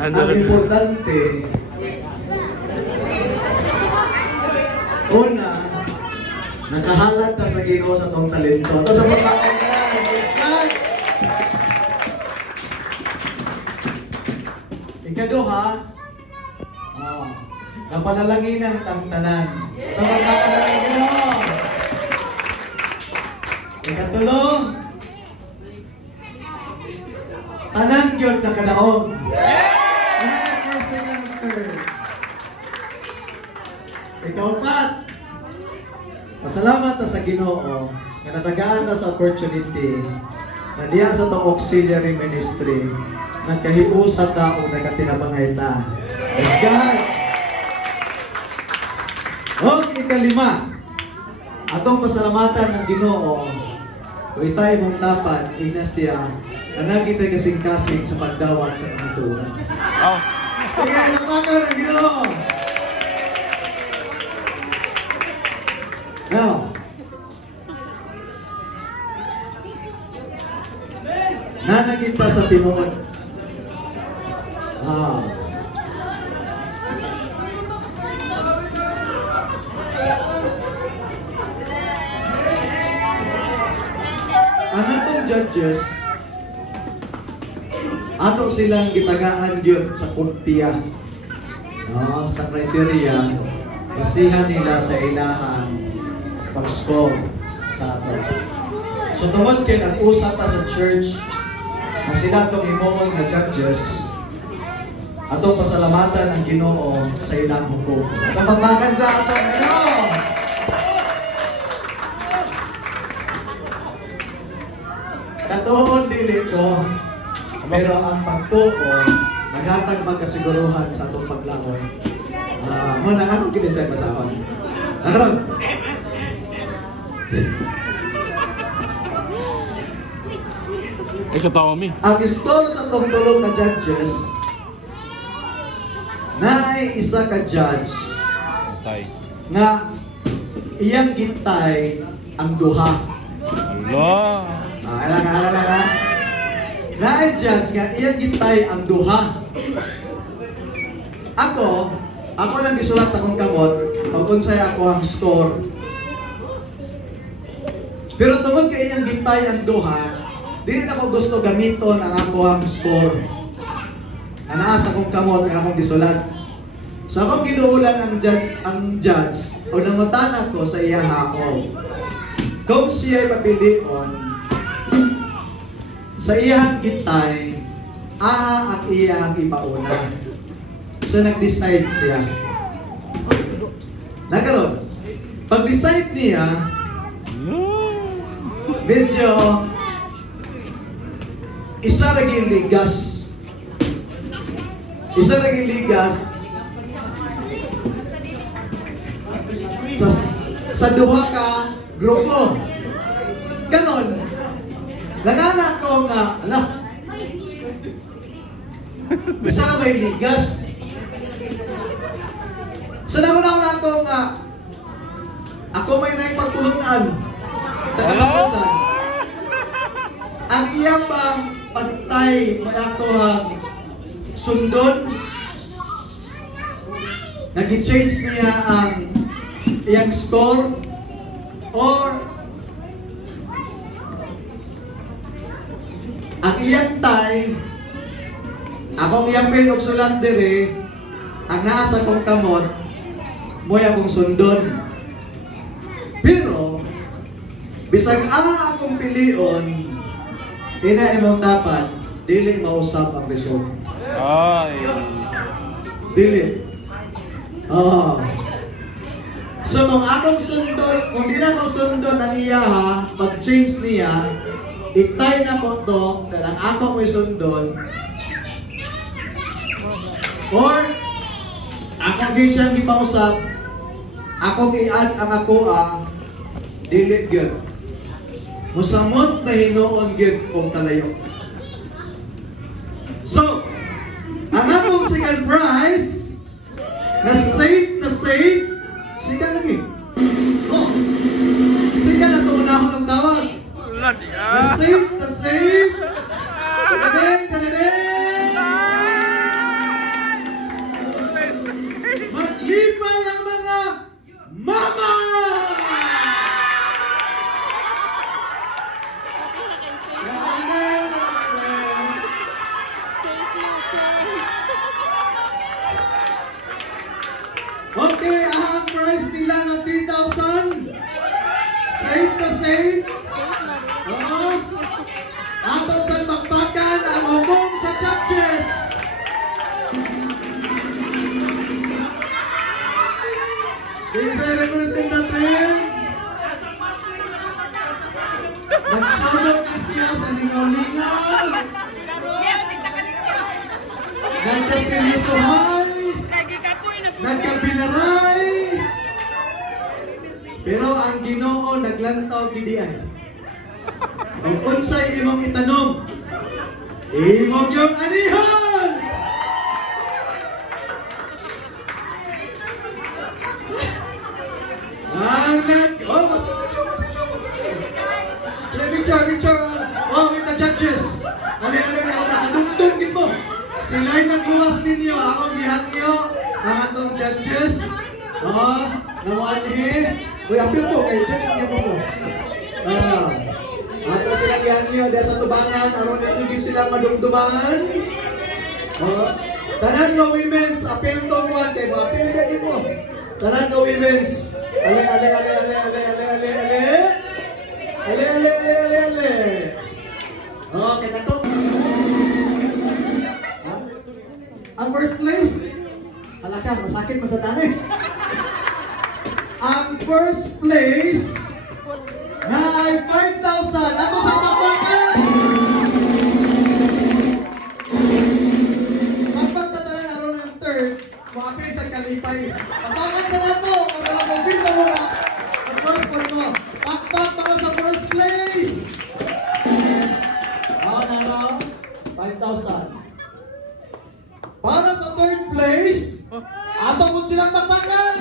Ang importante, una, nakahalat na sa Ginoo sa tong talento. Ito sa mga ikaduha, napanalangin ang tamtanan. Ito magkakanalangin Ginoo. Ikatulo, tanan yun nakadaog. Ikaapat, pasalamat na sa Ginoo na natagaan na sa opportunity na diya sa itong auxiliary ministry nagkahiusa ta o nagkatinabangay ta. Praise God! O ikalima, atong pasalamatan ng Ginoo kung itay mong dapat ina siya na nakita kasing-kasing sa pagdawat sa kanituran. Kaya ilamakan ng Ginoo! Now, nanagita sa tinuod. Ang atong judges, ato silang gitagaan yun sa kumpiya. Sa criteria, basihan nila sa ilahan pag-score sa ato. So tawag kayo nag-usap ta sa church na sila itong imoon na judges atong pasalamatan ang Ginoo sa ilang hukom. Atong pagbakan sa atong Ginoo! Katuon dili ko, pero ang pagtuon naghatag magkasiguruhan sa atong paglaon. Muna ako kinisay pasahon. Nakaroon! Ikatawa mi. Ang score sa itong tulong na judges na ay isa ka judge nga iyang gitay ang duha. Allah. Alala. Na ay judge nga iyang gitay ang duha. Ako lang gisulat sa akong kamot kung unsay ako ang score. Pero tungod kay iyang gitay ang duha, dili na ko gusto gamiton ang ako ang score. Ana sa akong kamot ang akong gisulat. So akong ginuulan ang judge o nangutana ko sa iya haon. Kung siya papilion sa iyang gitay, ang iyang ipauna. So nag-decide siya. Nakaroon. Pag-decide niya, medyo isa lagi ligas sa duha ka grupo. Ganon. Nagana ko nga, isa na may ligas. So nagunaw ko nga, ako may naipagtulutan sa katapusan. Ang iyang bang pagtay may ako ang sundon, nag-change niya ang iyang score, or ang iyang tay, akong iyang pinugsulat dire, ang nasa kong kamot, mo'y akong sundon. Pero, bisag akong pilion, ina imong dapat, dili mausap ang result. Dili. So, kung akong sundon, kung di na akong sundon ang iya pag-change niya, itay na ko to, na lang ako may sundon, or, akong di siyang ipausap, akong i-add ang ako dili gyud. Musamot na hinoon gyud kung kalayo. So, ang atong second prize na safe, siya lagi. Siya na ito unahon ang tawag. Na safe, Kadeng. Okay, ang price nila ng 3,000. Safe na safe. Oo. Ato sa bakbakan ang umong sa judges. Kinsay representative. Nagsabot na siya sa lingaw-lingaw. Nagkasilisuhay. Nagkabinaray. Pero ang Ginoo naglantaw gidi ay. Kung unsay imong itanong, imong yung anihan! Oh, what's the picture. Oh, with the judges. Ali-ali na nakadugtong dito. Sila'y nagbuwas ninyo. Akong gihangyo ang atong judges. Oh, namuanhi. Uy, apil po kayo. Judge, niya po ko. Ato silang gihangyo. Dahil sa tubangan, aron hindi silang madumduman. Oh, tanan nga women's, apil tong one. Kaya mga apil ka din mo. Tanan nga women's. Ale. Okay na to. Ang first place, halaka, masakit masadali. Ang first place na ay 5,000. Ato sa tapakan. Kapag tatanan aron ng third, makapil sa kalipay. Tapakan sa nato, kapag mag-film mo na. Ang first one mo. Pakpak para sa first place. Now, 5,000. Para sa third place, ato mo silang pakpakan.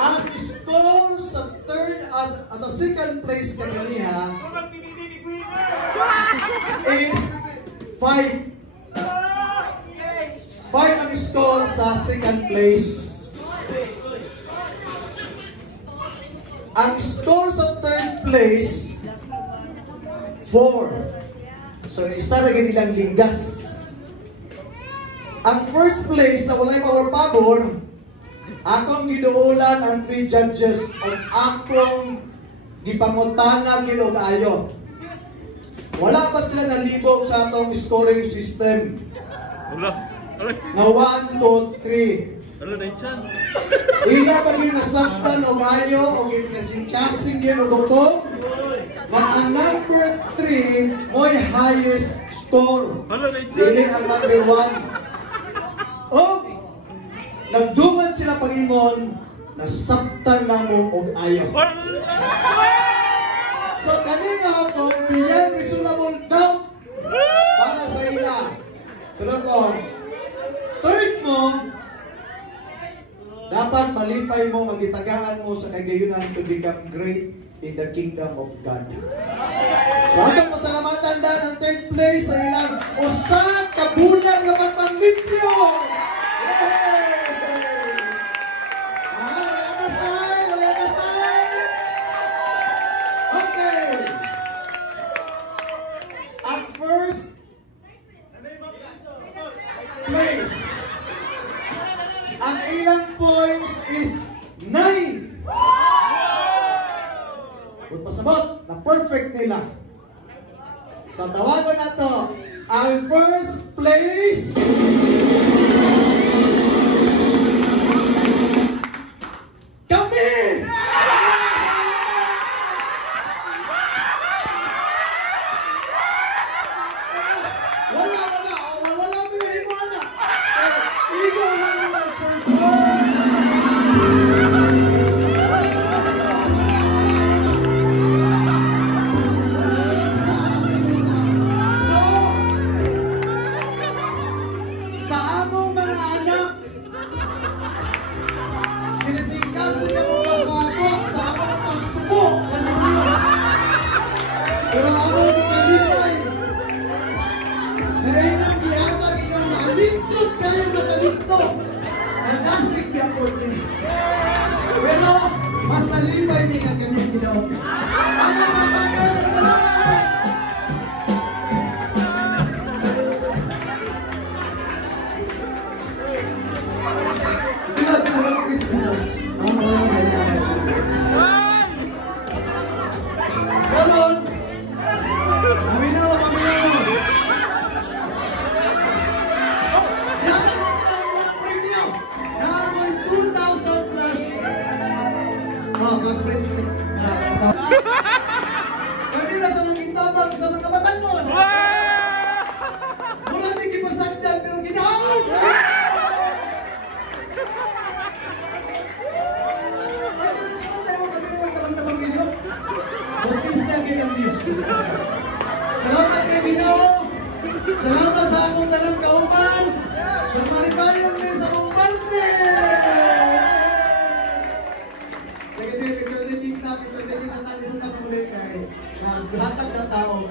Ang score sa third as a second place kaniniha is 5. 5 ang score sa second place. Ang score sa third place 4. So isa ra gid ilang ligas. Ang first place na walay pabor, akong giduulan ang 3 judges on akong gipangutana gid og ayo. Wala pa sila nalibog sa atong scoring system. Wala. Na 1, 2, 3. Ano na yung chance? Ina pa rin nasaktan o ayo o ginasing-kasing yun o gutom na ang number 3 mo'y highest score. Ano na yung chance? Dili ang number 1. O, nagduman sila pag-imon, nasaktan na mo o ayo. So kanina ako, beyond reasonable doubt para sa ina. Pero ko, third mo, dapat malipay mo, magitagaan mo sa kagayunan to become great in the kingdom of God. So atong pasalamatan dahil ang third place sa ilang usa ka bulan nga magpanglipyo. Wala ka say. Okay. Ang first place, ang ilang points is 9. Kung pasabot, na perfect nila. So tawagan na to. Ang first place kami! Wala binuhin mo na. Ikaw lang ang first place. Pero ako di kalipay. Dahil ang gihatag ikaw maligtod kayo mataligto. Nandasig niya po niya. Pero mas nalipay niya kami ang ginawa. Ano Salamat kay Ginoo. Salamat sa akong talang kauban. Sa maribayong ni sa mong balde. Sige, picture din sa tali sa tapulit kay. Naghatag sa tao.